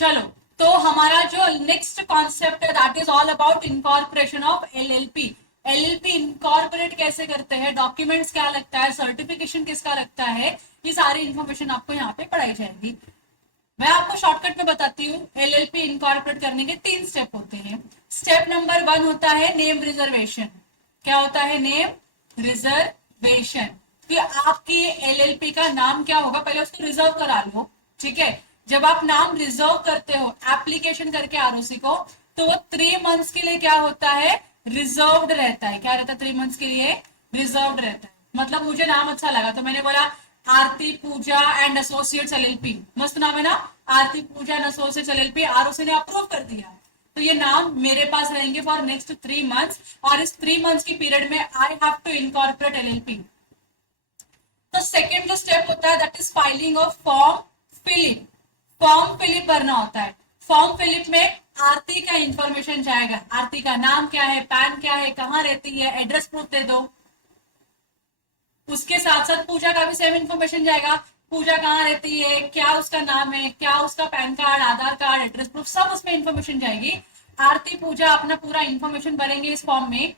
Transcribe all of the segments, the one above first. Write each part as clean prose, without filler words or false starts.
चलो, तो हमारा जो नेक्स्ट कॉन्सेप्ट है that is all about incorporation of LLP. LLP incorporate कैसे करते हैं, डॉक्यूमेंट्स क्या लगता है, सर्टिफिकेशन किसका लगता है, ये सारी इंफॉर्मेशन आपको यहाँ पे पढ़ाई जाएगी। मैं आपको शॉर्टकट में बताती हूँ। एलएलपी इनकॉर्पोरेट करने के 3 स्टेप होते हैं। स्टेप नंबर 1 होता है नेम रिजर्वेशन। क्या होता है? Name reservation. कि आपकी एलएलपी का नाम क्या होगा, पहले उसको रिजर्व करा लो। ठीक है, जब आप नाम रिजर्व करते हो एप्लीकेशन करके आरओसी को, तो वो 3 मंथ्स के लिए क्या होता है? रिजर्व्ड रहता है। क्या रहता है? 3 मंथ्स के लिए रिजर्व्ड रहता है। मतलब मुझे नाम अच्छा लगा तो मैंने बोला आरती पूजा एंड एसोसिएट्स एलएलपी, मस्त नाम है ना, आरती Pooja and associates LLP, ROC ने अप्रूव कर दिया, तो ये नाम मेरे पास रहेंगे फॉर नेक्स्ट 3 मंथ्स, और इस 3 मंथ्स की पीरियड में I have to incorporate LLP. तो सेकेंड जो स्टेप होता है that is filing of form FiLLiP. Form FiLLiP भरना होता है। फॉर्म फिलिप में आरती का इंफॉर्मेशन जाएगा, आरती का नाम क्या है, पैन क्या है, कहाँ रहती है, एड्रेस प्रूफ दे दो। उसके साथ साथ पूजा का भी सेम इंफॉर्मेशन जाएगा, पूजा कहाँ रहती है, क्या उसका नाम है, क्या उसका पैन कार्ड, आधार कार्ड, एड्रेस प्रूफ, सब उसमें इंफॉर्मेशन जाएगी। आरती पूजा अपना पूरा इंफॉर्मेशन भरेंगे इस फॉर्म में।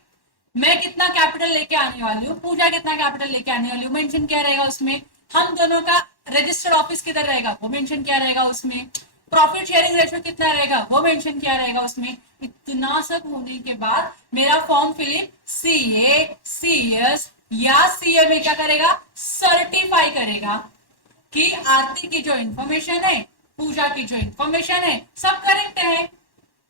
मैं कितना कैपिटल लेके आने वाली हूँ, पूजा कितना कैपिटल लेके आने वाली हूँ, मेंशन क्या रहेगा उसमें। हम दोनों का रजिस्टर्ड ऑफिस किधर रहेगा वो मेंशन क्या रहेगा उसमें। प्रॉफिट शेयरिंग रेशियो कितना रहेगा वो मेंशन क्या रहेगा उसमें। इतना सब होने के बाद मेरा फॉर्म फिलिप सीए, सीएस या सीए में क्या करेगा? सर्टिफाई करेगा कि आरती की जो इंफॉर्मेशन है, पूजा की जो इंफॉर्मेशन है, सब करेक्ट है,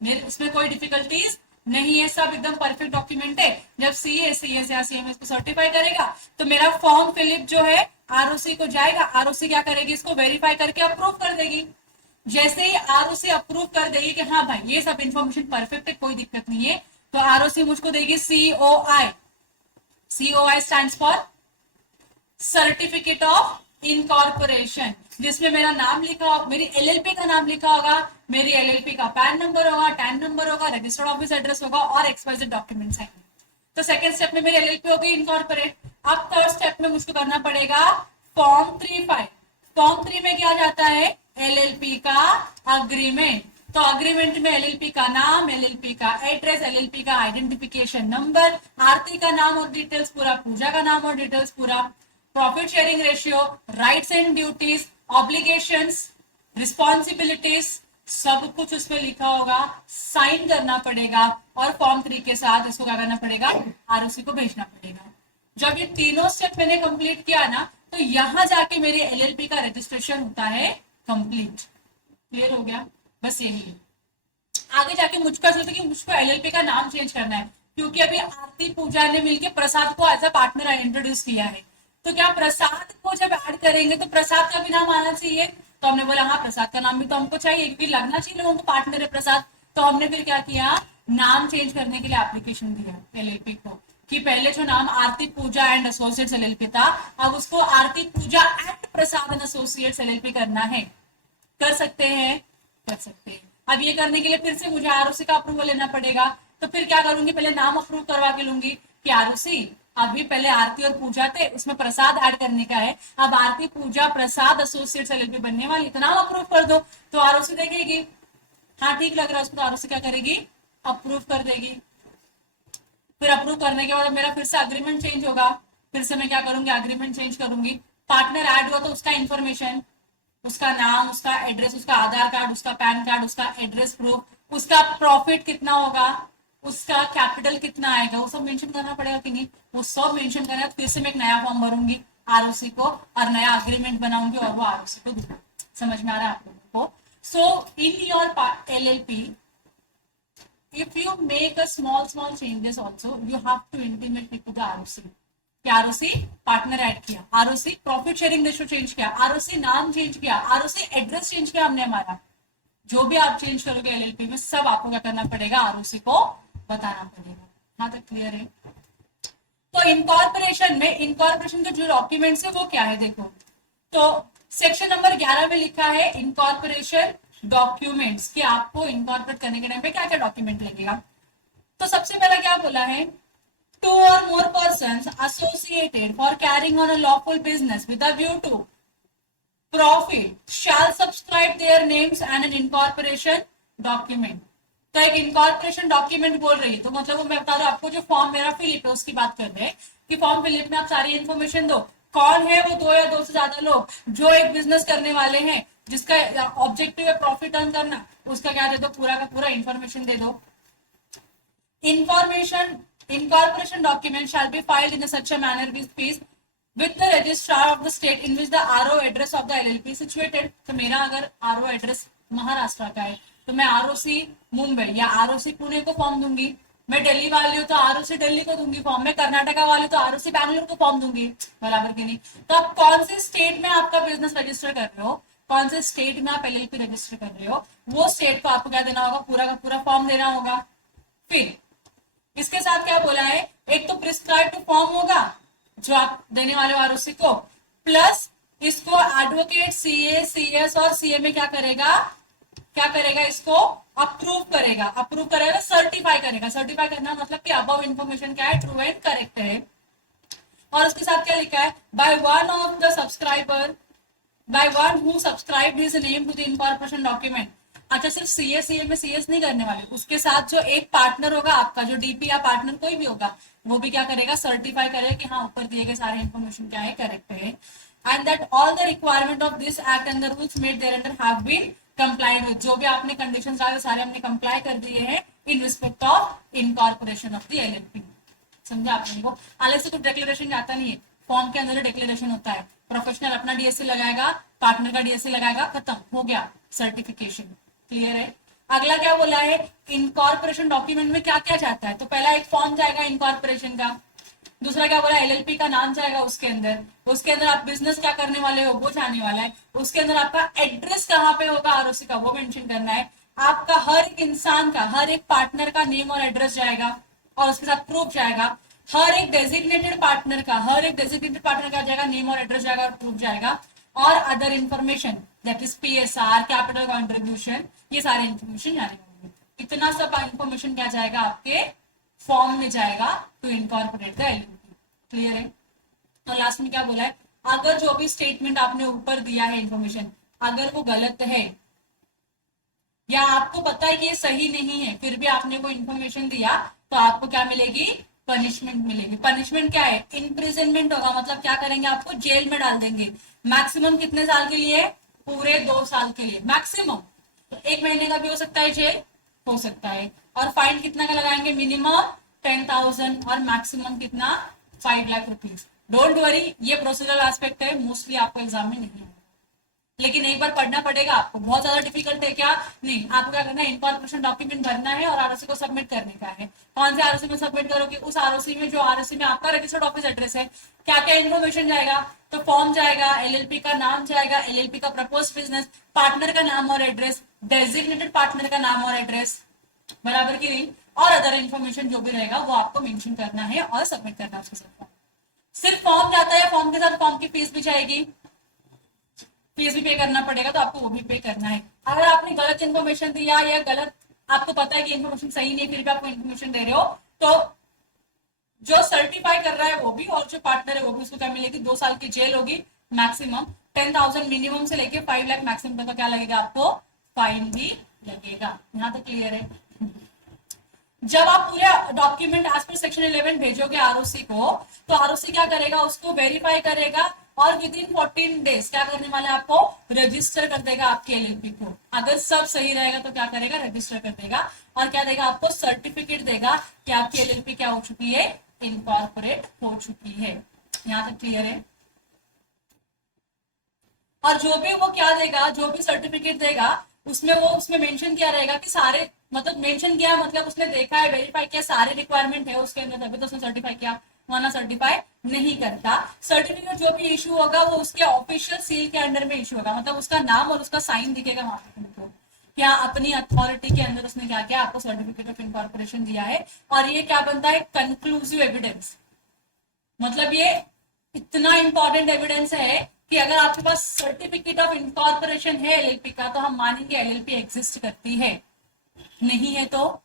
मेरे उसमें कोई डिफिकल्टीज नहीं है, सब एकदम परफेक्ट डॉक्यूमेंट है। जब सीए, सीएस या सीएमएस को सर्टिफाई करेगा तो मेरा फॉर्म फिलिप जो है आरओसी को जाएगा, आरओसी क्या करेगी? इसको वेरीफाई करके अप्रूव कर देगी। जैसे ही आरओसी अप्रूव कर देगी कि हाँ भाई ये सब इंफॉर्मेशन परफेक्ट है, कोई दिक्कत नहीं है, तो आरओसी मुझको देगी COI. COI stands for certificate of incorporation, जिसमें मेरा नाम लिखा, मेरी एलएलपी का नाम लिखा होगा, मेरी एलएलपी का पैन नंबर होगा, टैन नंबर होगा, रजिस्टर्ड ऑफिस एड्रेस होगा और एक्सवाइजेड डॉक्यूमेंट्स हैं। तो सेकंड स्टेप में मेरी एलएलपी होगी इनकॉर्पोरेट। अब थर्ड स्टेप में मुझको करना पड़ेगा फॉर्म 3 फॉर्म 3 में क्या जाता है? एलएलपी का अग्रीमेंट। तो अग्रीमेंट में एलएलपी का नाम, एलएलपी का एड्रेस, एलएलपी का आइडेंटिफिकेशन नंबर, आरती का नाम और डिटेल्स पूरा, पूजा का नाम और डिटेल्स पूरा, profit sharing ratio, rights and duties, obligations, responsibilities, सब कुछ उसमें लिखा होगा, साइन करना पड़ेगा और फॉर्म 3 के साथ इसको क्या करना पड़ेगा? आरओसी को भेजना पड़ेगा। जब ये तीनों स्टेप मैंने कंप्लीट किया ना, तो यहां जाके मेरे एलएलपी का रजिस्ट्रेशन होता है कंप्लीट। क्लियर हो गया? बस यही है। आगे जाके मुझको ऐसा लगता है कि मुझको एलएलपी का नाम चेंज करना है, क्योंकि अभी आरती पूजा ने मिलकर प्रसाद को एज अ पार्टनर इंट्रोड्यूस किया है, तो क्या प्रसाद को जब ऐड करेंगे तो प्रसाद का भी नाम आना चाहिए। तो हमने बोला हाँ प्रसाद का नाम भी तो हमको चाहिए, क्योंकि लगना चाहिए लोगों को पार्टनर है प्रसाद। तो हमने फिर क्या किया? नाम चेंज करने के लिए एप्लीकेशन दिया एलएलपी को, कि पहले जो नाम Aarti Pooja and associates LLP था, अब उसको Aarti Pooja and Prasad and associates LLP करना है। कर सकते हैं? कर सकते हैं। अब ये करने के लिए फिर से मुझे आरओसी का अप्रूवल लेना पड़ेगा, तो फिर क्या करूंगी? पहले नाम अप्रूव करवा के लूंगी कि आरओसी, अभी पहले आरती और पूजा थे, उसमें प्रसाद ऐड करने का है, अब आरती पूजा प्रसाद एसोसिएट्स एलएलपी बनने वाली, तो नाम अप्रूव कर दो। तो आरओसी देखेगी हाँ ठीक लग रहा है उसको, तो आरओसी क्या करेगी? अप्रूव कर देगी। फिर अप्रूव करने के बाद मेरा फिर से अग्रीमेंट चेंज होगा, फिर से मैं क्या करूंगी? अग्रीमेंट चेंज करूंगी। पार्टनर ऐड हुआ तो उसका इंफॉर्मेशन, उसका नाम, उसका एड्रेस, उसका आधार कार्ड, उसका पैन कार्ड, उसका एड्रेस प्रूफ, उसका प्रॉफिट कितना होगा, उसका कैपिटल कितना आएगा, वो सब मेंशन करना पड़ेगा कि नहीं? वो सब मेंशन करना। फिर से मैं एक नया फॉर्म भरूंगी आरओसी को और नया अग्रीमेंट बनाऊंगी और वो आरओसी को दूंगी। समझ में आ रहा है आप लोगों को? So in your LLP if you make a small changes also you have to intimate it to the ROC कि आरओसी पार्टनर ऐड किया, ROC profit sharing ratio change किया, आरओसी नाम चेंज किया, आरओसी एड्रेस चेंज किया हमने हमारा। जो भी आप चेंज करोगे एलएलपी में सब आपको क्या करना पड़ेगा? आरओसी को बताना पड़ेगा। हाँ तक क्लियर है? तो इनकॉर्पोरेशन में, इनकॉर्पोरेशन के जो डॉक्यूमेंट्स है वो क्या है देखो, तो सेक्शन नंबर 11 में लिखा है इनकॉर्पोरेशन डॉक्यूमेंट्स, कि आपको इनकॉर्पोरेट करने के टाइम पे क्या क्या डॉक्यूमेंट लगेगा। तो सबसे पहला क्या बोला है? 2 or more persons associated for carrying on a lawful business with a view to profit shall subscribe their names and an incorporation document. तो एक इनकॉर्पोरेशन डॉक्यूमेंट बोल रही है, तो मतलब वो मैं बता दूं आपको, जो फॉर्म मेरा फिलिप है उसकी बात कर रहे हैं कि फॉर्म फिलिप में आप सारी इन्फॉर्मेशन दो। कौन है वो? दो या दो से ज्यादा लोग जो एक बिजनेस करने वाले हैं, जिसका ऑब्जेक्टिव है प्रॉफिट अर्न करना, उसका क्या दे दो? पूरा का पूरा इन्फॉर्मेशन दे दो। Information incorporation document shall be filed in such a manner with the registrar of the state in which the RO address of the LLP is situated। तो मेरा अगर RO एड्रेस महाराष्ट्र का है तो मैं ROC मुंबई या ROC पुणे को फॉर्म दूंगी। मैं दिल्ली वाली हूँ तो ROC दिल्ली को दूंगी फॉर्म। मैं कर्नाटका वाली तो ROC बैंगलोर को फॉर्म दूंगी। बराबर की नहीं? तो आप कौन से स्टेट में आपका बिजनेस रजिस्टर कर रहे हो, कौन से स्टेट में आप LLP रजिस्टर कर रहे हो, वो स्टेट को आपको क्या देना होगा? पूरा का पूरा फॉर्म देना होगा। फिर इसके साथ क्या बोला है? एक तो प्रिस्क्राइब फॉर्म होगा जो आप देने वाले हो आरओसी को, प्लस इसको एडवोकेट सीए सीएस और सीए में क्या करेगा? इसको अप्रूव करेगा। अप्रूव करेगा, सर्टिफाई करेगा। सर्टिफाई करना मतलब कि अबव इन्फॉर्मेशन क्या है? ट्रू एंड करेक्ट है। और उसके साथ क्या लिखा है? By one of the subscriber, by one who subscribe his name to the incorporation document. अच्छा, सिर्फ सीए में सीएस नहीं करने वाले, उसके साथ जो एक पार्टनर होगा आपका, जो डीपी या पार्टनर कोई भी होगा, वो भी क्या करेगा? सर्टिफाई करेगा कि हाँ ऊपर दिए गए सारे इन्फॉर्मेशन क्या है? करेक्ट है। And that all the requirement of this act and the rules made there under have been complied with. जो भी आपने कंडीशंस डाले सारे हमने कंप्लाई कर दिए हैं in respect of incorporation of the LLP. समझा आपने को? अलग से कुछ डिक्लेरेशन जाता नहीं है, फॉर्म के अंदर डिक्लेरेशन होता है। प्रोफेशनल अपना डीएससी लगाएगा, पार्टनर का डीएससी लगाएगा, खत्म हो गया सर्टिफिकेशन। क्लियर है? अगला क्या बोला है? इनकॉर्पोरेशन डॉक्यूमेंट में क्या क्या जाता है? तो पहला एक फॉर्म जाएगा इनकॉर्पोरेशन का। दूसरा क्या बोला? एलएलपी का नाम जाएगा उसके अंदर आप बिजनेस क्या करने वाले हो वो जाने वाला है। उसके अंदर आपका एड्रेस कहाँ पे होगा आरओसी का वो मेंशन करना है। आपका हर एक इंसान का, हर एक पार्टनर का नेम और एड्रेस जाएगा और उसके साथ प्रूफ जाएगा। हर एक डेजिग्नेटेड पार्टनर का जाएगा, नेम और एड्रेस जाएगा और प्रूफ जाएगा। और other information that is PSR, capital contribution, ये सारे इंफॉर्मेशन जाने वाले। इतना सब इंफॉर्मेशन क्या जाएगा? आपके फॉर्म में जाएगा to incorporate the LLP. Clear है? तो लास्ट में क्या बोला है? अगर जो भी स्टेटमेंट आपने ऊपर दिया है इंफॉर्मेशन, अगर वो गलत है या आपको पता है कि ये सही नहीं है, फिर भी आपने वो इंफॉर्मेशन दिया, तो आपको क्या मिलेगी? पनिशमेंट मिलेगी। पनिशमेंट क्या है? इम्प्रिजनमेंट होगा। मतलब क्या करेंगे? आपको जेल में डाल देंगे। मैक्सिमम कितने साल के लिए? पूरे 2 साल के लिए मैक्सिमम। तो 1 महीने का भी हो सकता है जेल, हो सकता है। और फाइन कितना का लगाएंगे? मिनिमम 10,000 और मैक्सिमम कितना? 5 लाख रुपीज। डोंट वरी, ये प्रोसीजरल एस्पेक्ट है, मोस्टली आपको एग्जाम में नहीं है, लेकिन एक बार पढ़ना पड़ेगा आपको। बहुत ज्यादा डिफिकल्ट है क्या? नहीं। आपको क्या करना है? इनकॉर्पोरेशन डॉक्यूमेंट भरना है और आरओसी को सबमिट करने का है। कौन से आरओसी में सबमिट करोगे? उस आरओसी में जो आरओसी में आपका रजिस्टर्ड ऑफिस एड्रेस है। क्या क्या इन्फॉर्मेशन जाएगा? तो फॉर्म जाएगा, एलएलपी का नाम जाएगा, एलएलपी का प्रपोज बिजनेस, पार्टनर का नाम और एड्रेस, डेजिग्नेटेड पार्टनर का नाम और एड्रेस, बराबर की नहीं, और अदर इन्फॉर्मेशन जो भी रहेगा वो आपको मेंशन करना है और सबमिट करना है उसके साथ। सिर्फ फॉर्म जाता है, फॉर्म के साथ फॉर्म की फीस भी जाएगी, फीस भी पे करना पड़ेगा, तो आपको वो भी पे करना है। अगर आपने गलत इन्फॉर्मेशन दिया या गलत, आपको पता है कि इन्फॉर्मेशन सही नहीं, फिर भी आपको इन्फॉर्मेशन दे रहे हो, तो जो सर्टिफाई कर रहा है वो भी और जो पार्टनर है वो भी, उसको क्या मिलेगी? 2 साल की जेल होगी मैक्सिमम, 10,000 मिनिमम से लेके 5 लाख मैक्सिमम तक का क्या लगेगा? आपको फाइन भी लगेगा। यहाँ तक क्लियर है? जब आप पूरे डॉक्यूमेंट एज पर सेक्शन 11 भेजोगे आरओसी को, तो आरओसी क्या करेगा? उसको वेरीफाई करेगा और विद इन 14 डेज क्या करने वाले? आपको रजिस्टर कर देगा आपके एलएलपी को। अगर सब सही रहेगा तो क्या करेगा? रजिस्टर कर देगा और क्या देगा? आपको सर्टिफिकेट देगा कि आपकी एलएलपी क्या हो चुकी है? इनकॉर्पोरेट हो चुकी है। यहाँ तक क्लियर है? और जो भी वो क्या देगा, जो भी सर्टिफिकेट देगा, उसमें मेंशन किया रहेगा कि सारे, मतलब मेंशन किया मतलब उसने देखा है, वेरीफाई किया, सारे रिक्वायरमेंट है उसके अंदर, तभी तो उसने सर्टिफाई किया, वरना सर्टिफाई नहीं करता। सर्टिफिकेट जो भी इशू होगा वो उसके ऑफिशियल सील के अंडर में इशू होगा, मतलब उसका नाम और उसका साइन दिखेगा वहां पे तुमको, क्या अपनी अथॉरिटी के अंदर उसने क्या किया? आपको सर्टिफिकेट ऑफ इनकॉर्पोरेशन दिया है। और ये क्या बनता है? Conclusive evidence. मतलब ये इतना इंपॉर्टेंट एविडेंस है कि अगर आपके पास सर्टिफिकेट ऑफ इनकॉर्पोरेशन है एलएलपी का, तो हम मानेंगे एलएलपी एग्जिस्ट करती है। नहीं है तो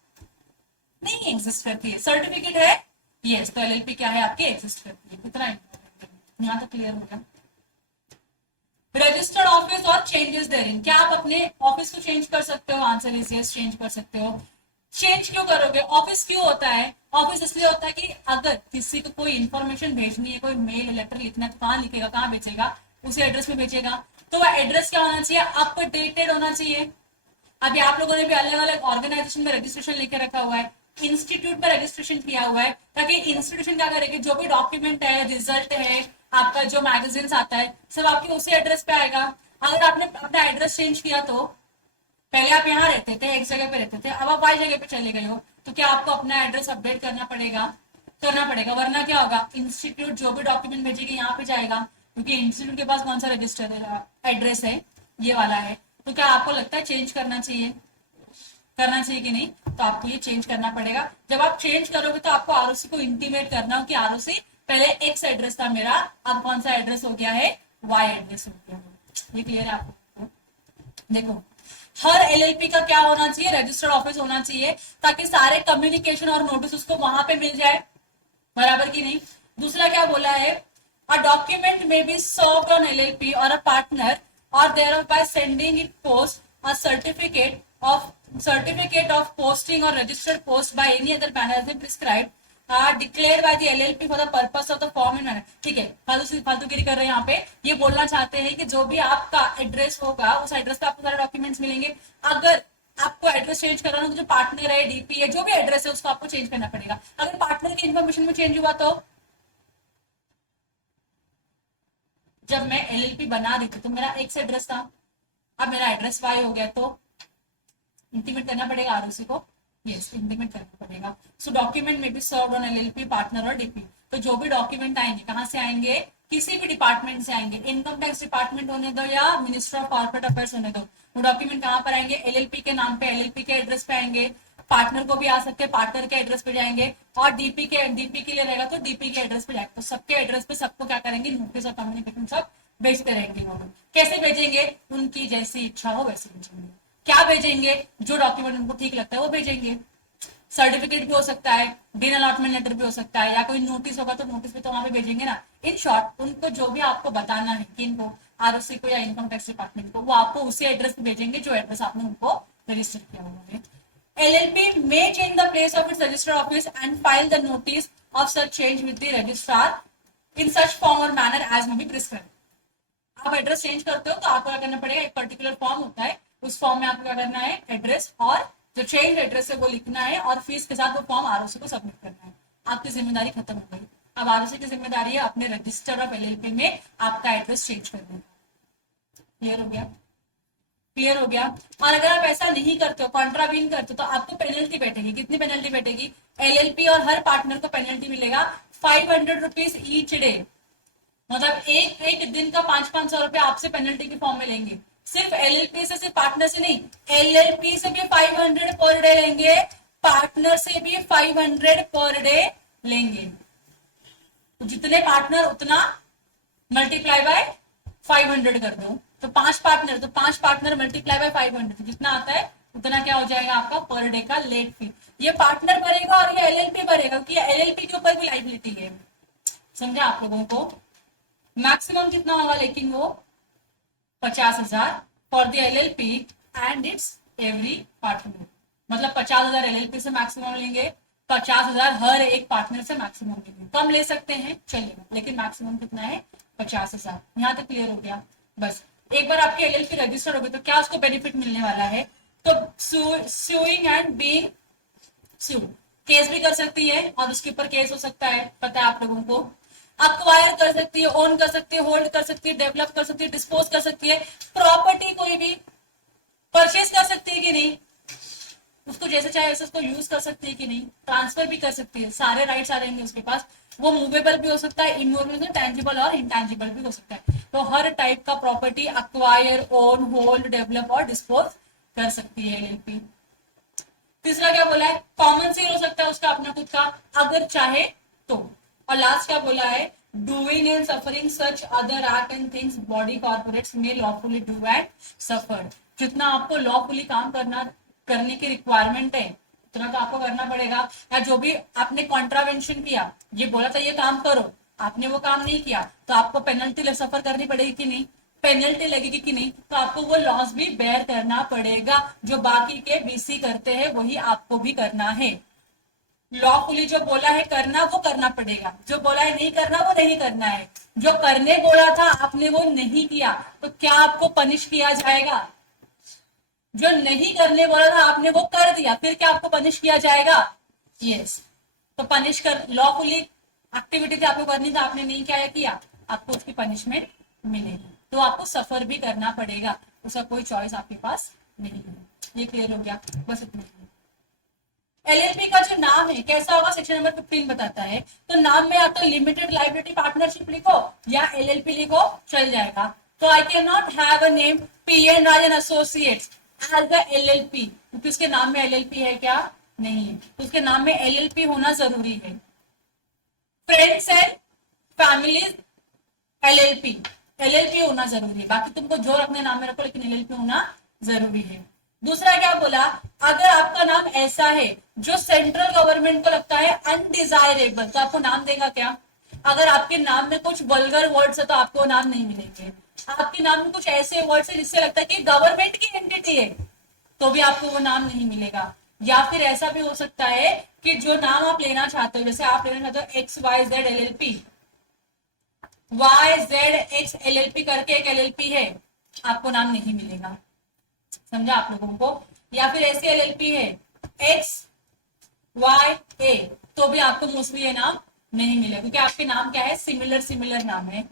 नहीं एग्जिस्ट करती है। सर्टिफिकेट है, यस, तो एलएलपी क्या है? आपकी एग्जिस्ट करती है। इतना इंपॉर्टेंट है। यहां तक क्लियर हो गया? रजिस्टर्ड ऑफिस और चेंजेस देयरिन, क्या आप अपने ऑफिस को चेंज कर सकते हो? आंसर इज यस, चेंज कर सकते हो। चेंज क्यों करोगे? ऑफिस क्यों होता है? ऑफिस इसलिए होता है कि अगर किसी को कोई इंफॉर्मेशन भेजनी है, कोई मेल लेटर लिखना है, तो कहाँ लिखेगा, कहाँ भेजेगा? उसी एड्रेस में भेजेगा। तो वह एड्रेस क्या होना चाहिए? अपडेटेड होना चाहिए। अभी आप लोगों ने भी अलग अलग ऑर्गेनाइजेशन में रजिस्ट्रेशन लेके रखा हुआ है, इंस्टीट्यूट में रजिस्ट्रेशन किया हुआ है, ताकि इंस्टीट्यूशन क्या करेगी, जो भी डॉक्यूमेंट है, रिजल्ट है, आपका जो मैगजीन आता है, सब आपके उसी एड्रेस पे आएगा। अगर आपने अपना एड्रेस चेंज किया, तो पहले आप यहाँ रहते थे, एक जगह पे रहते थे, अब आप वाई जगह पे चले गए हो, तो क्या आपको अपना एड्रेस अपडेट करना पड़ेगा, वरना क्या होगा, इंस्टीट्यूट जो भी डॉक्यूमेंट भेजेगी यहाँ पे जाएगा, क्योंकि इंस्टीट्यूट के पास कौन सा रजिस्टर एड्रेस है, ये वाला है। तो क्या आपको लगता है चेंज करना चाहिए कि नहीं? तो आपको ये चेंज करना पड़ेगा। जब आप चेंज करोगे तो आपको आरओसी को इंटीमेट करना हो कि आरओसी पहले एक्स एड्रेस था मेरा, अब कौन सा एड्रेस हो गया है, वाई एड्रेस हो गया है। ये क्लियर है आपको? देखो, हर एलएलपी का क्या होना चाहिए, रजिस्टर्ड ऑफिस होना चाहिए, ताकि सारे कम्युनिकेशन और नोटिस उसको वहां पे मिल जाए, बराबर की नहीं। दूसरा क्या बोला है, a document may be served on LLP और अ पार्टनर और thereby sending it post a certificate of posting or registered post by any other manner has been prescribed declared by the LLP for the purpose of the form and manner। ठीक है, फालतूगिरी कर रहे हैं यहाँ पे। ये बोलना चाहते हैं कि जो भी आपका एड्रेस होगा, उस एड्रेस पे आपको सारे डॉक्यूमेंट्स मिलेंगे। अगर आपको एड्रेस चेंज करना है, तो जो पार्टनर है, डीपी है, जो भी एड्रेस है, उसको आपको चेंज करना पड़ेगा। अगर पार्टनर की इन्फॉर्मेशन में चेंज हुआ, तो जब मैं एलएलपी बना रही थी तो मेरा एक्स एड्रेस था, अब मेरा एड्रेस वाई हो गया, तो इंटीमेट करना पड़ेगा आरओसी को। यस, इंटीमेट करना पड़ेगा। सो document may be served on LLP, partner और डीपी। तो जो भी डॉक्यूमेंट आएंगे, कहाँ से आएंगे, किसी भी डिपार्टमेंट से आएंगे, इनकम टैक्स डिपार्टमेंट होने दो या मिनिस्टर ऑफ कॉर्पोरेट अफेयर्स होने दो, वो डॉक्यूमेंट कहाँ पर आएंगे, एलएलपी के नाम पे, एलएलपी के एड्रेस पे आएंगे। पार्टनर को भी आ सकते हैं, पार्टनर के एड्रेस पे जाएंगे, और डीपी के लिए रहेगा तो डीपी के एड्रेस पे जाएंगे। तो सबके एड्रेस पे सबको क्या करेंगे, नोटिस और कम्युनिकेशन सब भेजते रहेंगे। वो लोग कैसे भेजेंगे, उनकी जैसी इच्छा हो वैसे भेजेंगे। क्या भेजेंगे, जो डॉक्यूमेंट उनको ठीक लगता है वो भेजेंगे। सर्टिफिकेट भी हो सकता है, डिन अलॉटमेंट लेटर भी हो सकता है, या कोई नोटिस होगा तो नोटिस पे तो वहां पे भेजेंगे ना। इन शॉर्ट, उनको जो भी आपको बताना है, कि इनको आरओसी को या इनकम टैक्स डिपार्टमेंट को, वो आपको उसी एड्रेस पे भेजेंगे जो एड्रेस आपने उनको रजिस्टर किया हुआ है। LLP may change the place of its registered office and file the notice of such change with the registrar in such form or manner as may be prescribed। आप address change करते हो तो आपको क्या करना पड़ेगा, एक पर्टिकुलर फॉर्म होता है, उस फॉर्म में आपको क्या करना है, एड्रेस और जो चेंज एड्रेस है वो लिखना है, और फीस के साथ वो फॉर्म आरओसी को सबमिट करना है। आपकी जिम्मेदारी खत्म हो गई। अब आरओसी की जिम्मेदारी है अपने रजिस्टर ऑफ एलएलपी में आपका एड्रेस चेंज करने का। क्लियर हो गया? क्लियर हो गया। और अगर आप ऐसा नहीं करते हो, कॉन्ट्रावीन करते हो, तो आपको पेनल्टी बैठेगी। कितनी पेनल्टी बैठेगी? एलएलपी और हर पार्टनर को पेनल्टी मिलेगा 500 रुपीज ईच डे। मतलब एक एक दिन का 500-500 रुपए आपसे पेनल्टी के फॉर्म में लेंगे। सिर्फ एलएलपी से, सिर्फ पार्टनर से नहीं, एलएलपी से भी 500 पर डे लेंगे, पार्टनर से भी 500 पर डे लेंगे। तो जितने पार्टनर उतना मल्टीप्लाई बाय 500 कर दो, तो 5 पार्टनर, तो 5 पार्टनर मल्टीप्लाई बाय 500, जितना आता है उतना क्या हो जाएगा आपका पर डे का लेट फी। ये पार्टनर भरेगा और ये एलएलपी भरेगा, क्योंकि एलएलपी के ऊपर भी लाइबिलिटी है। समझा आप लोगों को? मैक्सिमम कितना होगा लेकिन वो 50,000 for the LLP and it's every partner. मतलब 50,000 एलएलपी से मैक्सिमम लेंगे, 50,000 हर एक पार्टनर से मैक्सिमम लेंगे। कम ले सकते हैं चलेगा, लेकिन मैक्सिमम कितना है, 50,000। यहाँ तक क्लियर हो गया? बस एक बार आपकी एलएलपी रजिस्टर हो गई तो क्या उसको बेनिफिट मिलने वाला है, तो suing and being sue, case भी कर सकती है, और उसके ऊपर केस हो सकता है, पता है आप लोगों को। अक्वायर कर सकती है, ओन कर सकती है, होल्ड कर सकती है, डेवलप कर सकती है, डिस्पोज कर सकती है, प्रॉपर्टी कोई भी परचेज कर सकती है कि नहीं, उसको जैसे चाहे वैसे उसको यूज कर सकती है कि नहीं, ट्रांसफर भी कर सकती है, सारे राइट्स आ रहेंगे उसके पास। वो मूवेबल भी हो सकता है, इमूवेबल, टैंजिबल और इंटैंजिबल भी हो सकता है। तो हर टाइप का property acquire, own, hold, develop और डिस्पोज कर सकती है एलएलपी। तीसरा क्या बोला है, कॉमन सेल हो सकता है उसका अपना खुद का, अगर चाहे तो। और लास्ट क्या बोला है, doing and suffering such other act and things body corporates में लॉफुली डू एंड सफर। जितना आपको लॉफुली काम करने की रिक्वायरमेंट है उतना तो आपको करना पड़ेगा। या जो भी आपने कॉन्ट्रावेंशन किया, ये बोला था ये काम करो, आपने वो काम नहीं किया, तो आपको पेनल्टी सफर करनी पड़ेगी कि नहीं? पेनल्टी लगेगी कि नहीं, तो आपको वो लॉस भी बेयर करना पड़ेगा। जो बाकी के बीसी करते हैं वही आपको भी करना है। लॉफुली जो बोला है करना वो करना पड़ेगा, जो बोला है नहीं करना वो नहीं करना है। जो करने बोला था आपने वो नहीं किया तो क्या आपको पनिश किया जाएगा? जो नहीं करने बोला था आपने वो कर दिया, फिर क्या आपको पनिश किया जाएगा? यस। तो पनिश कर, लॉफुली एक्टिविटी आपको करनी था, आपने नहीं किया, आपको उसकी पनिशमेंट मिलेगी, तो आपको सफर भी करना पड़ेगा, उसका कोई चॉइस आपके पास नहीं है। ये क्लियर हो गया? बस इतना ही। एलएलपी का जो नाम है कैसा होगा, सेक्शन नंबर 15 बताता है। तो नाम में या तो लिमिटेड लाइबिलिटी पार्टनरशिप लिखो या एलएलपी लिखो, चल जाएगा। तो I cannot have a name PN Rajan associates as the LLP, क्योंकि उसके नाम में एलएलपी है क्या? नहीं है, तो उसके नाम में एलएलपी होना जरूरी है। Friends and families LLP, LLP होना जरूरी है, बाकी तुमको जो रखने नाम में रखो, लेकिन एलएलपी होना जरूरी है। दूसरा क्या बोला, अगर आपका नाम ऐसा है जो सेंट्रल गवर्नमेंट को लगता है अनडिजायरेबल, तो आपको नाम देगा क्या? अगर आपके नाम में कुछ वल्गर वर्ड्स है तो आपको नाम नहीं मिलेंगे। आपके नाम में कुछ ऐसे वर्ड्स है जिससे लगता है कि गवर्नमेंट की एंटिटी है, तो भी आपको वो नाम नहीं मिलेगा। या फिर ऐसा भी हो सकता है कि जो नाम आप लेना चाहते हो, जैसे आप लेना चाहते हो XYZ LLP, YZX LLP करके एक LLP है, आपको नाम नहीं मिलेगा। समझा आप लोगों को? या फिर ऐसी LLP है XYA, तो भी आपको मोस्टली ये नाम नहीं मिलेगा, क्योंकि आपके नाम क्या है, सिमिलर नाम है।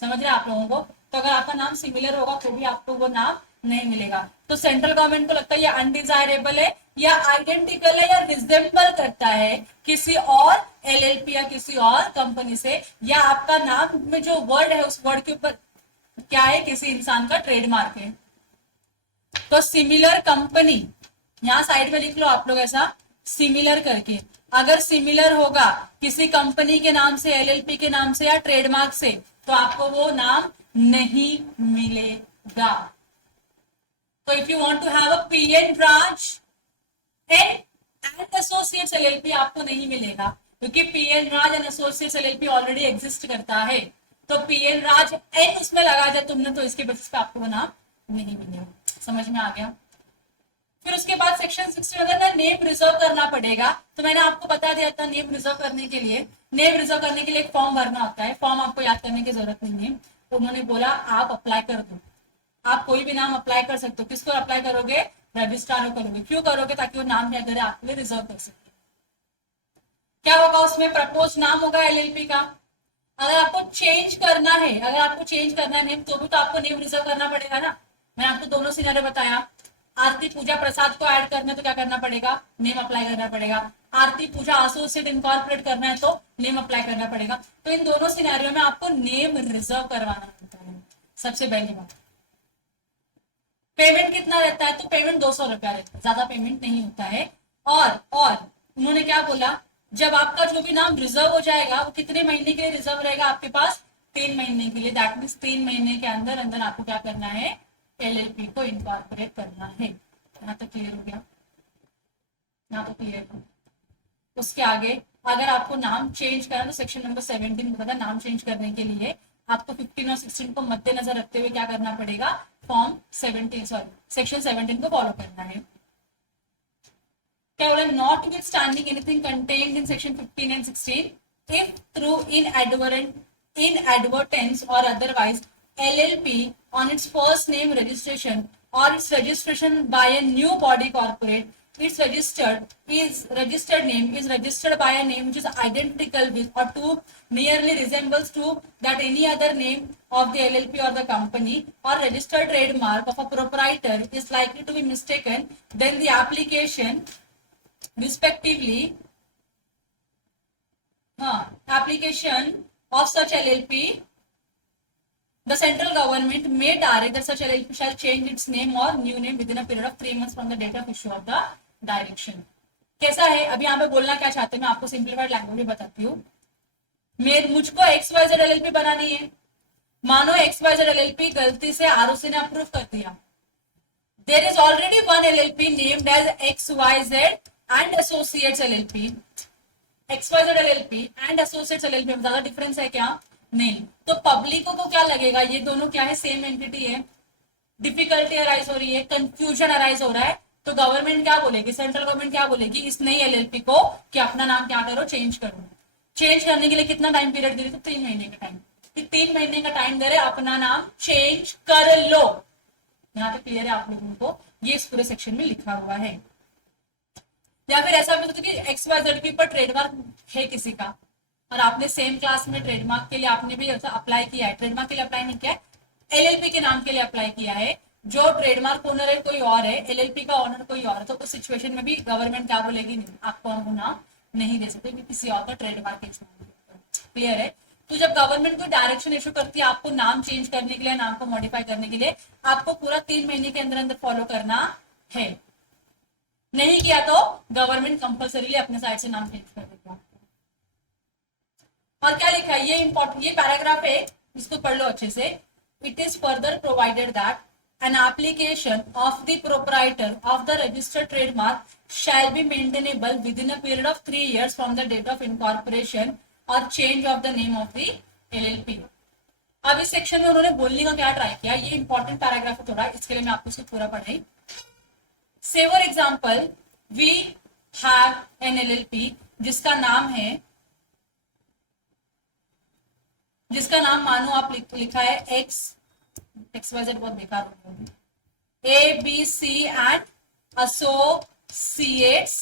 समझ रहे आप लोगों को? तो अगर आपका नाम सिमिलर होगा तो भी आपको वो नाम नहीं मिलेगा। तो सेंट्रल गवर्नमेंट को लगता है ये अनडिजायरेबल है या आइडेंटिकल है या रिजेंबल करता है किसी और एलएलपी या किसी और कंपनी से, या आपका नाम में जो वर्ड है उस वर्ड के ऊपर क्या है, किसी इंसान का ट्रेडमार्क है। तो सिमिलर कंपनी, यहां साइड में लिख लो आप लोग ऐसा सिमिलर करके। अगर सिमिलर होगा किसी कंपनी के नाम से, एलएलपी के नाम से या ट्रेडमार्क से, तो आपको वो नाम नहीं मिलेगा। तो if you want to have a PN Raj and associates LLP, आपको नहीं मिलेगा, क्योंकि PN Raj and associates LLP already exist करता है। तो पीएन राज एन उसमें लगा दिया तुमने, तो इसके बेसिस पे आपको वो नाम नहीं मिलेगा। समझ में आ गया? फिर उसके बाद सेक्शन 60 में ना नेम रिजर्व करना पड़ेगा। तो मैंने आपको बता दिया था नेम रिजर्व करने के लिए, एक फॉर्म भरना होता है। फॉर्म आपको याद करने की जरूरत नहीं है। तो उन्होंने बोला आप अप्लाई कर दो, आप कोई भी नाम अप्लाई कर सकते हो। किसको अप्लाई करोगे? रजिस्ट्रार को करोगे। क्यों करोगे? ताकि वो नाम क्या करे, आपके लिए रिजर्व कर सके। क्या होगा उसमें? प्रपोज नाम होगा एलएलपी का। अगर आपको चेंज करना है, नेम, तो भी तो आपको नेम रिजर्व करना पड़ेगा ना। मैंने आपको दोनों सिनेरियो बताया। आरती पूजा प्रसाद को ऐड करना है तो क्या करना पड़ेगा? नेम अप्लाई करना पड़ेगा। आरती पूजा एसोसिएट इनकॉर्पोरेट करना है तो नेम अप्लाई करना पड़ेगा। तो इन दोनों सिनेरियो में आपको नेम रिजर्व करवाना होता है। सबसे पहली बात, पेमेंट कितना रहता है? तो पेमेंट 200 रुपया रहता है, ज्यादा पेमेंट नहीं होता है। और उन्होंने क्या बोला, जब आपका जो भी नाम रिजर्व हो जाएगा वो कितने महीने के लिए रिजर्व रहेगा आपके पास? 3 महीने के लिए। दैट मीन्स 3 महीने के अंदर अंदर आपको क्या करना है? एलएलपी को इनकॉर्पोरेट करना है। यहाँ तक क्लियर हो गया? यहाँ तो क्लियर हो। उसके आगे अगर आपको नाम चेंज करना, तो सेक्शन नंबर 17 बताता है नाम चेंज करने के लिए आपको 15 और 16 को मद्देनजर रखते हुए क्या करना पड़ेगा? सेक्शन 17 को फॉलो करना है। क्या बोला? Not with standing anything contained in section 15 and 16 if through inadvertence or otherwise LLP on its first name registration or its registration by a new body corporate, its registered name is registered by a name which is identical with or too nearly resembles to that any other name of the LLP or the company, or registered trademark of a proprietor is likely to be mistaken, then the application respectively application of such LLP, the central government may direct that such LLP shall change its name or new name within a period of 3 months from the date of issue of the direction. कैसा है? अभी यहाँ पे बोलना क्या चाहते हैं मैं आपको सिंप्लीफाइड लैंग्वेज में बताती हूँ। मुझको XYZ LLP बनानी है। मानो XYZ LLP गलती से आरओसी ने अप्रूव कर दिया। There is already one LLP named as XYZ and Associates LLP. XYZ LLP and Associates LLP में ज्यादा डिफरेंस है क्या? नहीं, तो पब्लिक को क्या लगेगा, ये दोनों क्या है, सेम एंटिटी है, डिफिकल्टी अराइज हो रही है, कंफ्यूजन अराइज हो रहा है, तो गवर्नमेंट क्या बोलेगी, सेंट्रल गवर्नमेंट क्या बोलेगी इस नई एलएलपी को कि अपना नाम क्या करो, चेंज करो। चेंज करने के लिए कितना टाइम पीरियड दे रही, तो 3 महीने का टाइम, 3 महीने का टाइम दे रहे, अपना नाम चेंज कर लो। यहाँ पे क्लियर है आप लोगों को, ये इस पूरे सेक्शन में लिखा हुआ है। या फिर ऐसा भी होता है कि XYZ के ऊपर ट्रेडमार्क है किसी का, और आपने सेम क्लास में ट्रेडमार्क के लिए आपने भी अप्लाई किया है, ट्रेडमार्क के लिए अप्लाई नहीं किया है, एलएलपी के नाम के लिए अप्लाई किया है, जो ट्रेडमार्क ओनर है कोई और है, एलएलपी का ओनर कोई और है, तो उस सिचुएशन में भी गवर्नमेंट क्या बोलेगी, नहीं आपको हम नाम नहीं दे सकते, किसी और का ट्रेडमार्क है। क्लियर है। तो जब गवर्नमेंट कोई डायरेक्शन इशू करती है आपको नाम चेंज करने के लिए, नाम को मॉडिफाई करने के लिए, आपको पूरा 3 महीने के अंदर अंदर फॉलो करना है। नहीं किया तो गवर्नमेंट कंपल्सरीली अपने साइड से नाम चेंज कर देगा। और क्या लिखा है, ये इंपॉर्टेंट, ये पैराग्राफ है, इसको पढ़ लो अच्छे से। It is further provided that an application of the proprietor of the registered trademark shall be maintainable within a period of 3 years from the date of incorporation or change of the name of the LLP। अब इस section में उन्होंने बोलने का क्या try किया, ये important paragraph है थोड़ा, इसके लिए मैं आपको इसको पूरा पढ़ाई। से for example we have an LLP जिसका नाम है, जिसका नाम मानो आप लिखा है XYZ, बहुत बेकार हो गया, ABC एंड एसोसिएट्स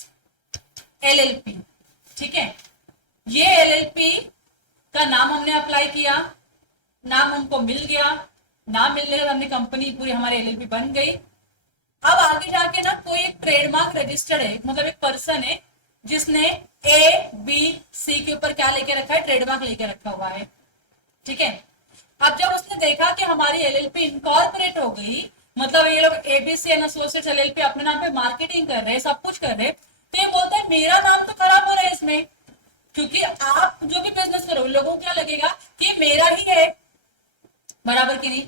LLP। ठीक है, ये LLP का नाम हमने अप्लाई किया, नाम हमको मिल गया, नाम मिलने के बाद हमने कंपनी पूरी हमारी LLP बन गई। अब आगे जाके ना कोई एक ट्रेडमार्क रजिस्टर्ड है, मतलब एक पर्सन है जिसने ABC के ऊपर क्या लेके रखा है, ट्रेडमार्क लेके रखा हुआ है। ठीक है, अब जब उसने देखा कि हमारी LLP इनकॉर्पोरेट हो गई, मतलब ये लोग ABC एंड एसोसिएट्स LLP अपने नाम पे मार्केटिंग कर रहे हैं, सब कुछ कर रहे हैं, तो ये बोलता है मेरा नाम तो खराब हो रहा है इसमें, क्योंकि आप जो भी बिजनेस करो लोगों को क्या लगेगा कि मेरा ही है, बराबर की नहीं।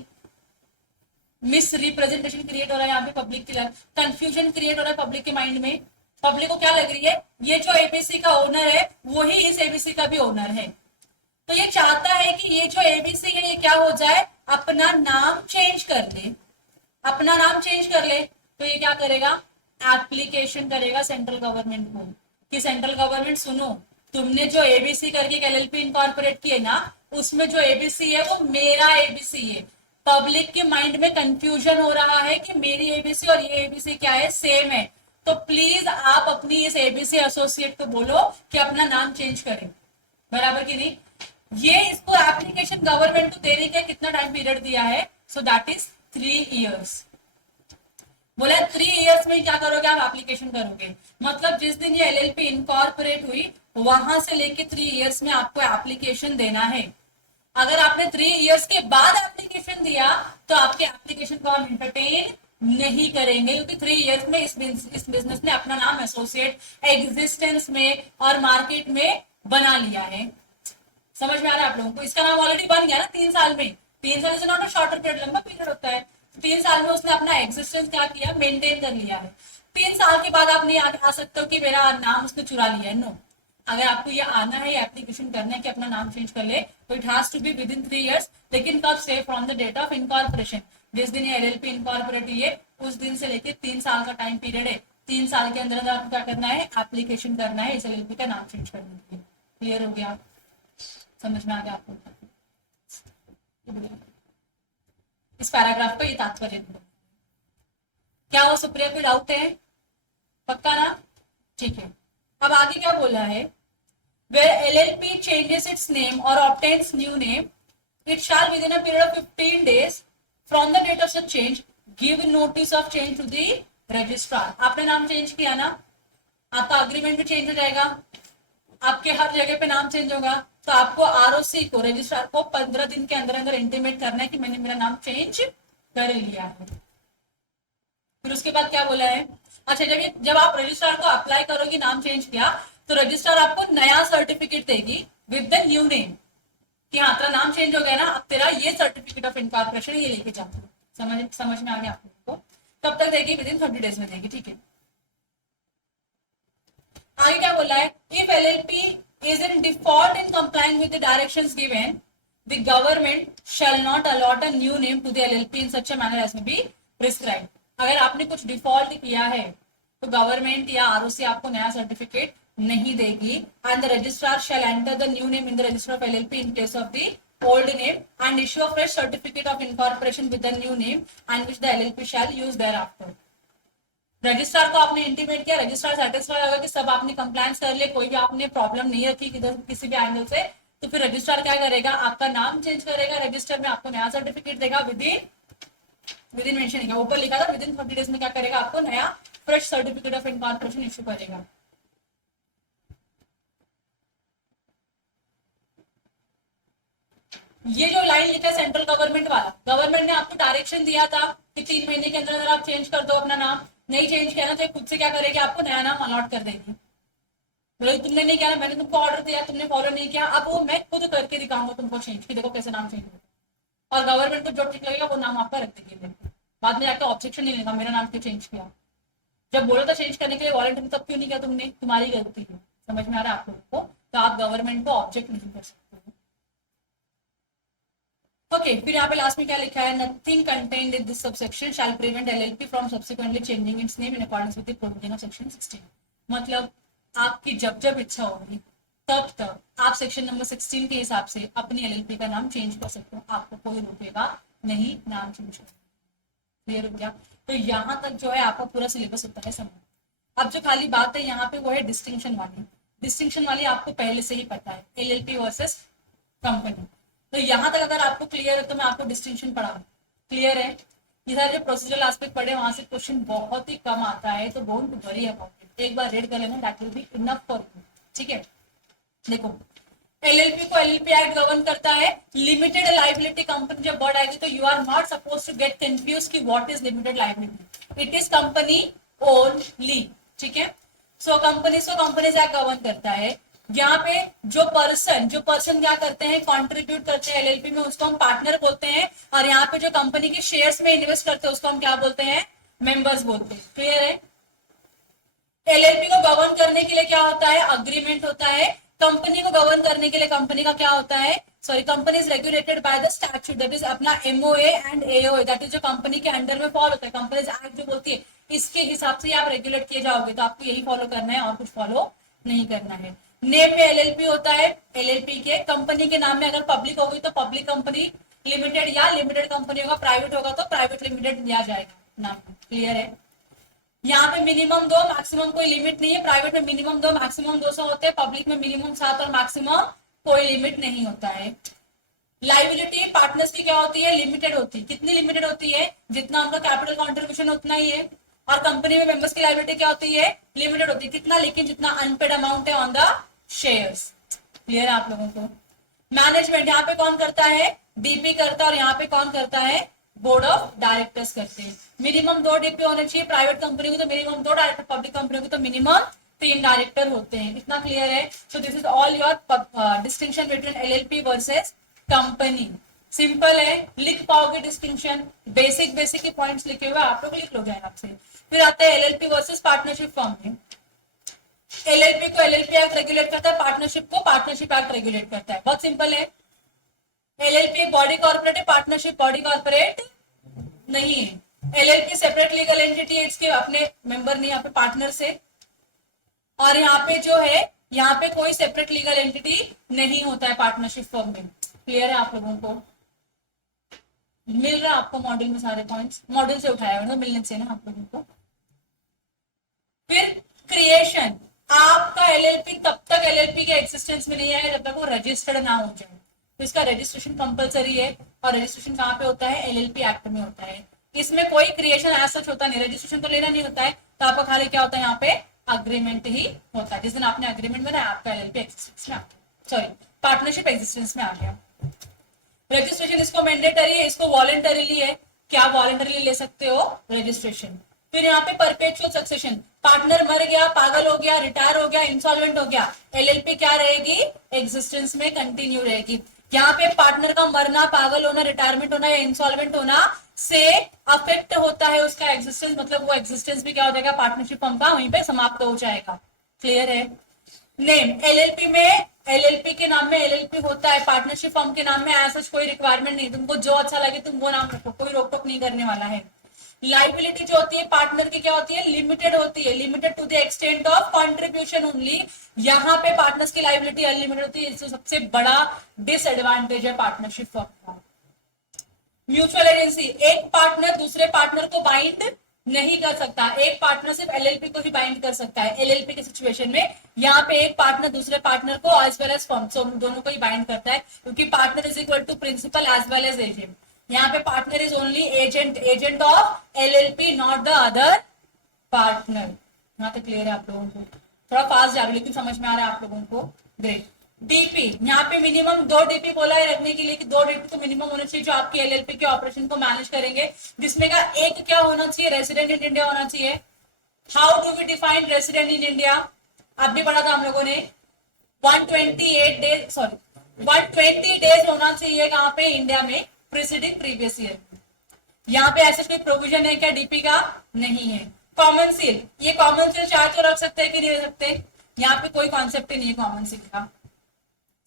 मिस रिप्रेजेंटेशन क्रिएट हो रहा है यहाँ पे, पब्लिक के कंफ्यूजन क्रिएट हो रहा है पब्लिक के माइंड में। पब्लिक को क्या लग रही है, ये जो ABC का ओनर है वही इस ABC का भी ओनर है, तो ये चाहता है कि ये जो ABC है ये क्या हो जाए, अपना नाम चेंज कर ले, अपना नाम चेंज कर ले। तो ये क्या करेगा, एप्लीकेशन करेगा सेंट्रल गवर्नमेंट को कि सेंट्रल गवर्नमेंट सुनो, तुमने जो ABC करके LLP इनकॉर्पोरेट की है ना, उसमें जो ABC है वो मेरा ABC है। पब्लिक के माइंड में कंफ्यूजन हो रहा है कि मेरी ABC और ये ABC क्या है, सेम है, तो प्लीज आप अपनी इस ABC एसोसिएट को बोलो कि अपना नाम चेंज करें, बराबर की नहीं। ये इसको एप्लीकेशन गवर्नमेंट को देने का कितना टाइम पीरियड दिया है, सो दैट इज 3 years। बोला 3 years में क्या करोगे, आप एप्लीकेशन करोगे, मतलब जिस दिन ये LLP इनकॉर्पोरेट हुई वहां से लेके 3 years में आपको एप्लीकेशन देना है। अगर आपने 3 years के बाद एप्लीकेशन दिया तो आपके एप्लीकेशन को हम एंटरटेन नहीं करेंगे, क्योंकि 3 years में इस बिजनेस ने अपना नाम एसोसिएट एग्जिस्टेंस में और मार्केट में बना लिया है। समझ में आ रहा है आप लोगों को, इसका नाम ऑलरेडी बन गया ना 3 साल में, 3 साल से नॉट शॉर्टर पीरियड, लंबा पीरियड होता है, 3 साल में उसने अपना एग्जिस्टेंस क्या किया, मेंटेन कर लिया है। 3 साल के बाद आप नहीं आ सकते हो कि मेरा नाम उसने चुरा लिया है, नो। अगर आपको ये आना है, एप्लीकेशन करना है कि अपना नाम चेंज कर ले, तो it has to be within 3 years। लेकिन कब से, from the date of incorporation, जिस दिन ये LLP इनकॉर्पोरेट हुई है उस दिन से लेके 3 साल का टाइम पीरियड है। 3 साल के अंदर आपको क्या करना है, एप्लीकेशन करना है इस LLP का नाम चेंज करने के लिए। क्लियर हो गया, समझ में आ गया आपको? इस पैराग्राफ का ये तात्पर्य क्या हो, सुप्रिया कोई डाउट है? पक्का ना? ठीक है, अब आगे क्या बोला है, where LLP changes its name or obtains new name, it shall within a period of 15 days from the date of such change give notice of change to the registrar। आपने नाम चेंज किया ना, आपका अग्रीमेंट भी change हो जाएगा, आपके हर जगह पे नाम चेंज होगा, तो आपको ROC को, रजिस्ट्रार को 15 दिन के अंदर अंदर इंटीमेट करना है कि मैंने मेरा नाम चेंज कर लिया है। फिर उसके बाद क्या बोला है, अच्छा जब आप रजिस्ट्रार को अप्लाई करोगे, नाम चेंज किया, तो रजिस्ट्रार आपको नया सर्टिफिकेट देगी विद द न्यू नेम कि हाँ तेरा नाम चेंज हो गया ना, अब तेरा ये सर्टिफिकेट ऑफ इनकॉर्पोरेशन ये लेके जाओ। समझ में आ गया आप लोगों को? कब तक देगी, विद इन 30 days में देगी। ठीक है, आगे क्या बोला है, if LLP is in default in complying with the directions given The government shall not allot a new name to the LLP in such a manner as may be prescribed. अगर आपने कुछ डिफॉल्ट किया है तो government या ROC आपको नया certificate नहीं देगी. And the registrar shall enter the new name in the register of LLP in place of the old name and issue a fresh certificate of incorporation with the new name and which the LLP shall use thereafter. Registrar को आपने intimate किया, registrar satisfy होगा कि सब आपने compliance कर लिया, कोई भी आपने प्रॉब्लम नहीं रखी किसी भी एंगल से, तो फिर रजिस्ट्रार क्या करेगा, आपका नाम चेंज करेगा रजिस्टर में, आपको नया सर्टिफिकेट देगा विद इन मेंशन किया, ऊपर लिखा था विद इन 30 डेज में क्या करेगा, आपको नया fresh certificate of incorporation issue करेगा. ये जो लाइन लिखा है सेंट्रल गवर्नमेंट वाला, गवर्नमेंट ने आपको डायरेक्शन दिया था कि 3 महीने के अंदर आप चेंज कर दो अपना नाम. नहीं चेंज किया ना तो खुद से क्या करेगी, आपको नया नाम अलॉट कर देगी. बोले तुमने नहीं किया ना, मैंने तुमको ऑर्डर दिया, तुमने फॉलो नहीं किया, अब वो मैं खुद करके दिखाऊंगा तुमको चेंज, कि देखो कैसे नाम चेंज होगा. और गवर्नमेंट को जो ठीक लगेगा वो नाम आपका रख देगी. बाद में जाकर ऑब्जेक्शन नहीं लेगा, मेरा नाम क्यों चेंज किया, जब बोला था चेंज करने के लिए वॉलंटरी तब क्यों नहीं किया तुमने, तुम्हारी गलती है. समझ में आ रहा है आप लोगों को, तो आप गवर्नमेंट को ऑब्जेक्ट नहीं कर सकते. ओके, फिर यहाँ पे लास्ट में क्या लिखा है, nothing contained in this subsection shall prevent LLP from subsequently changing its name in accordance with the provision of section 16. मतलब आपकी जब जब इच्छा होगी तब तक आप सेक्शन नंबर 16 के हिसाब से अपनी एलएलपी का नाम चेंज कर सकते हो, आपको कोई रोकेगा नहीं नाम चेंज करने. क्लियर हो गया. तो यहाँ तक जो है आपका पूरा सिलेबस होता है समझ. अब जो खाली बात है यहाँ पे वो है डिस्टिंक्शन वाली. डिस्टिंक्शन वाली आपको पहले से ही पता है, एलएलपी वर्सेस कंपनी. तो यहाँ तक अगर आपको क्लियर है तो मैं आपको डिस्टिंक्शन पढ़ा. क्लियर है. ये सारे जो प्रोसीजरल एस्पेक्ट पढ़े वहां से क्वेश्चन बहुत ही कम आता है, तो डोंट वरी अबाउट इट. एक बार रीड कर लेना, that will be enough for you. ठीक है. देखो एलएलपी को एलएलपी एक्ट गवर्न करता है. लिमिटेड लाइबिलिटी कंपनी जब वर्ड आएगी तो you are not suppose to get confuse कि what is limited liability. It is company only. ठीक है. सो कंपनीज को कंपनीज एक्ट गवर्न करता है. यहाँ पे जो पर्सन क्या करते हैं, कंट्रीब्यूट करते हैं एलएलपी में, उसको हम पार्टनर बोलते हैं. और यहाँ पे जो कंपनी के शेयर्स में इन्वेस्ट करते हैं उसको हम क्या बोलते हैं, मेंबर्स बोलते हैं. क्लियर है. एलएलपी को गवर्न करने के लिए क्या होता है, अग्रीमेंट होता है. कंपनी को गवर्न करने के लिए कंपनी का क्या होता है, company is regulated by the statute, that is अपना MOA and AOA, that is जो कंपनी के अंडर में फॉलो होता है. कंपनीज एक्ट जो बोलती है इसके हिसाब से आप रेगुलेट किए जाओगे, तो आपको यही फॉलो करना है और कुछ फॉलो नहीं करना है. नेम में एलएलपी होता है. एलएलपी के कंपनी के नाम में अगर पब्लिक होगी तो पब्लिक कंपनी लिमिटेड, या लिमिटेड कंपनी होगा, प्राइवेट होगा तो प्राइवेट लिमिटेड लिया जाएगा नाम. क्लियर है. यहाँ पे मिनिमम 2 मैक्सिमम कोई लिमिट नहीं है. प्राइवेट में मिनिमम 2 मैक्सिमम 200 होते हैं, पब्लिक में मिनिमम 7 और मैक्सिमम कोई लिमिट नहीं होता है. लाइबिलिटी पार्टनर्स की क्या होती है, लिमिटेड होती है. कितनी लिमिटेड होती है, जितना उनका कैपिटल कॉन्ट्रीब्यूशन उतना ही है. और कंपनी में मेंबर्स की लाइबिलिटी क्या होती है, लिमिटेड होती है. कितना, लेकिन जितना अनपेड अमाउंट है ऑन द शेयर्स. क्लियर है आप लोगों को. मैनेजमेंट यहाँ पे कौन करता है, डीपी करता है. और यहाँ पे कौन करता है, बोर्ड ऑफ डायरेक्टर्स करते हैं. मिनिमम 2 डीपी होने चाहिए. प्राइवेट कंपनी की तो मिनिमम 2 डायरेक्टर, पब्लिक कंपनी की तो मिनिमम 3 डायरेक्टर होते हैं. इतना क्लियर है. So this is all your distinction between LLP versus company. Simple है, लिख पाओगे डिस्टिंक्शन. बेसिक के पॉइंट्स लिखे हुए आप लोग लिख लो जाए आपसे. फिर आता है एलएलपी वर्सेस पार्टनरशिप फर्म में. एलएलपी को एलएलपी एक्ट रेगुलेट करता है, पार्टनरशिप को पार्टनरशिप एक्ट रेगुलेट करता है. बहुत सिंपल है. एलएलपी एक बॉडी कॉर्पोरेट है, पार्टनरशिप बॉडी कॉर्पोरेट नहीं है. एलएलपी सेपरेट लीगल एंटिटी है, इसके अपने मेंबर नहीं, यहाँ पे पार्टनर से. और यहाँ पे जो है, यहाँ पे कोई सेपरेट लीगल एंटिटी नहीं होता है पार्टनरशिप फर्म में. क्लियर है आप लोगों को. मिल रहा है आपको मॉड्यूल में सारे पॉइंट्स, मॉड्यूल से उठाया हुआ मिलने से ना आप लोगों को. फिर क्रिएशन. आपका एलएलपी तब तक एलएलपी के एग्जिस्टेंस में नहीं आएगा जब तक वो रजिस्टर्ड ना हो जाए. तो इसका रजिस्ट्रेशन कंपलसरी है. और रजिस्ट्रेशन कहाँ पे होता है, एलएलपी एक्ट में होता है. इसमें कोई क्रिएशन एज सच होता नहीं, रजिस्ट्रेशन तो लेना नहीं होता है. तो आपका खाली क्या होता है, यहाँ पे अग्रीमेंट ही होता है. जिस दिन आपने अग्रीमेंट बनाया आपका एलएलपी एग्जिस्टेंस में आ गया, पार्टनरशिप एग्जिस्टेंस में आ गया. रजिस्ट्रेशन इसको मैंडेटरी है, इसको वॉलंटरीली है. क्या वॉलंटरीली ले सकते हो रजिस्ट्रेशन. फिर यहाँ पे परपेचुअल सक्सेशन. पार्टनर मर गया, पागल हो गया, रिटायर हो गया, इंसॉल्वेंट हो गया, एलएलपी क्या रहेगी, एग्जिस्टेंस में कंटिन्यू रहेगी. यहाँ पे पार्टनर का मरना, पागल होना, रिटायरमेंट होना या इंसॉल्वेंट होना से अफेक्ट होता है उसका एग्जिस्टेंस, मतलब वो एग्जिस्टेंस भी क्या हो जाएगा, पार्टनरशिप फर्म का वहीं पे समाप्त हो जाएगा. क्लियर है. नेम. एलएलपी में एलएलपी के नाम में एलएलपी होता है, पार्टनरशिप फर्म के नाम में ऐसा कोई रिक्वायरमेंट नहीं, तुमको जो अच्छा लगे तुम वो नाम रखो, कोई रोक टोक नहीं करने वाला है। लाइबिलिटी जो होती है पार्टनर की क्या होती है, लिमिटेड होती है, limited to the extent of contribution only. यहाँ पे पार्टनर्स की लाइबिलिटी अनलिमिटेड होती है, इससे सबसे बड़ा डिसएडवांटेज है पार्टनरशिप फर्म का। म्यूचुअल एजेंसी, एक पार्टनर दूसरे पार्टनर को बाइंड नहीं कर सकता, एक पार्टनर सिर्फ एलएलपी को ही बाइंड कर सकता है। एलएलपी के सिचुएशन में यहाँ पे एक पार्टनर दूसरे पार्टनर को as well as firm, so दोनों को ही बाइंड करता है, क्योंकि partner is equal to principal as well as agent. यहाँ पे partner is only agent, agent of LLP, not the other partner. यहाँ तक क्लियर है आप लोगों को? थोड़ा फास्ट जा रहा है लेकिन समझ में आ रहा है आप लोगों को, ग्रेट। डीपी, यहाँ पे मिनिमम 2 डीपी बोला है रखने के लिए कि 2 डीपी तो मिनिमम होना चाहिए जो आपके एलएलपी के ऑपरेशन को मैनेज करेंगे, जिसमें का एक क्या होना चाहिए, रेसिडेंट इन इंडिया होना चाहिए। How do we define resident in India, अब भी पढ़ा था हम लोगों ने, 120 डेज होना चाहिए कहाँ पे, इंडिया में, प्रीसीडिंग प्रीवियस ईयर। यहाँ पे ऐसा कोई प्रोविजन है क्या डीपी का? नहीं है। कॉमन सील, ये कॉमन सील चार्ज तो रख सकते हैं कि नहीं रख सकते? यहाँ पे कोई कॉन्सेप्ट ही नहीं है कॉमन सील का।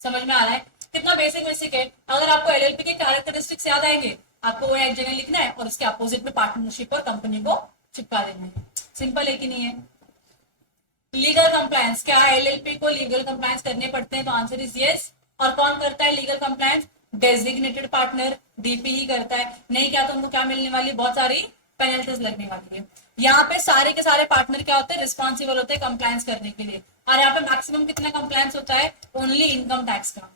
समझ में आ रहा है? कितना बेसिक है। अगर आपको एलएलपी के कैरेक्टरिस्टिक्स याद आएंगे, आपको वो एक जगह लिखना है और उसके अपोजिट में पार्टनरशिप और कंपनी को चिपका देना है। सिंपल है कि नहीं है? लीगल कंप्लायंस, क्या एलएलपी को लीगल कंप्लायंस करने पड़ते हैं? तो आंसर इज यस। और कौन करता है legal compliance? Designated partner, DP ही करता है। नहीं क्या तो उनको क्या मिलने वाली, बहुत सारी पेनल्टीज लगने वाली है। यहाँ पे सारे के सारे पार्टनर क्या होते हैं, रिस्पॉन्सिबल होते हैं कंप्लायंस करने के लिए। और यहाँ पे मैक्सिमम कितना कंप्लायंस होता है? ओनली इनकम टैक्स का।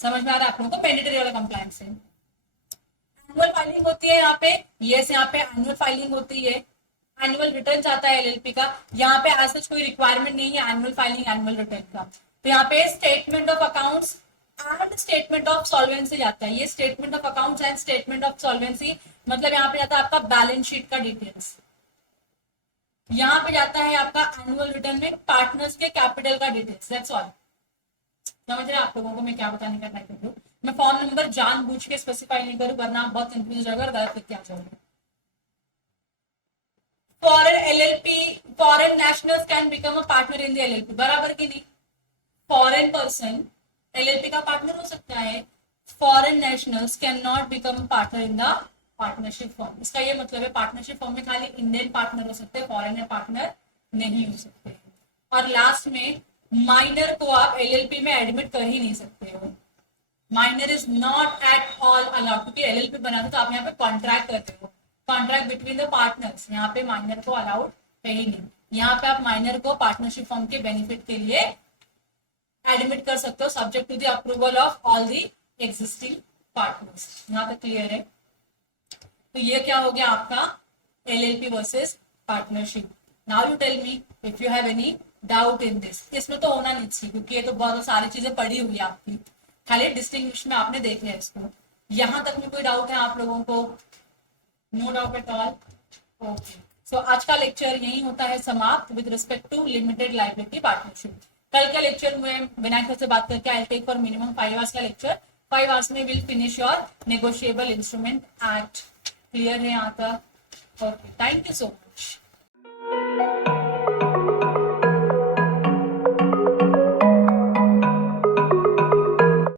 समझ में आ रहा है आप लोगों को? मैंडेटरी वाला कंप्लायंस है। एनुअल फाइलिंग होती है यहाँ पे, यस यहाँ पे एनुअल फाइलिंग होती है, एनुअल रिटर्न आता है एलएलपी का। यहाँ पे ऐसा कोई रिक्वायरमेंट नहीं है एनुअल फाइलिंग एनुअल रिटर्न का। तो यहाँ पे statement of accounts and statement of solvency जाता है। ये statement of accounts and statement of solvency मतलब यहाँ पे जाता है आपका बैलेंस शीट का डिटेल्स। यहाँ पे जाता है आपका एनुअल रिटर्न में पार्टनर्स के कैपिटल का डिटेल्स। That's all. समझ रहे हैं आप लोगों को मैं क्या बताने का ट्राई कर रही हूँ? मैं फॉर्म नंबर जानबूझ के स्पेसिफाई नहीं करूँ वरना आप बहुत कंफ्यूज अगर गलत करके आ जाओगे। Foreign LLP, foreign nationals can become a partner in the LLP, बराबर की नहीं? फॉरेन पर्सन एलएलपी का पार्टनर हो सकता है, foreign nationals can not become partner in the partnership form. इसका ये मतलब है पार्टनरशिप फॉर्म में खाली इंडियन पार्टनर हो सकते हैं, फॉरेन पार्टनर नहीं हो सकते। और लास्ट में माइनर को आप एलएलपी में एडमिट कर ही नहीं सकते हो। Minor is not at all allowed, क्योंकि एलएलपी बनाते तो आप यहाँ पे कॉन्ट्रैक्ट करते हो, कॉन्ट्रैक्ट बिटवीन द पार्टनर्स। यहाँ पे माइनर को अलाउड है ही नहीं। यहाँ पे आप माइनर को पार्टनरशिप फॉर्म के बेनिफिट के लिए एडमिट कर सकते हो, subject to the approval of all the existing partners. यहाँ तक क्लियर है? तो ये क्या हो गया आपका LLP versus partnership. Now you tell me if you have any doubt in this. इसमें तो होना नहीं चाहिए क्योंकि ये तो बहुत सारी चीजें पड़ी हुई है आपकी, खाली डिस्टिंग्विश में आपने देख लिया इसको। यहां तक में कोई डाउट है आप लोगों को? No doubt at all? Okay, so आज का लेक्चर यही होता है समाप्त with respect to limited liability partnership. कल के लेक्चर में विनायक से बात करके I take for minimum 5 hours का लेक्चर। 5 आवर्स में will finish your negotiable instrument act. Clear है यहाँ तक? Okay, thank you so much.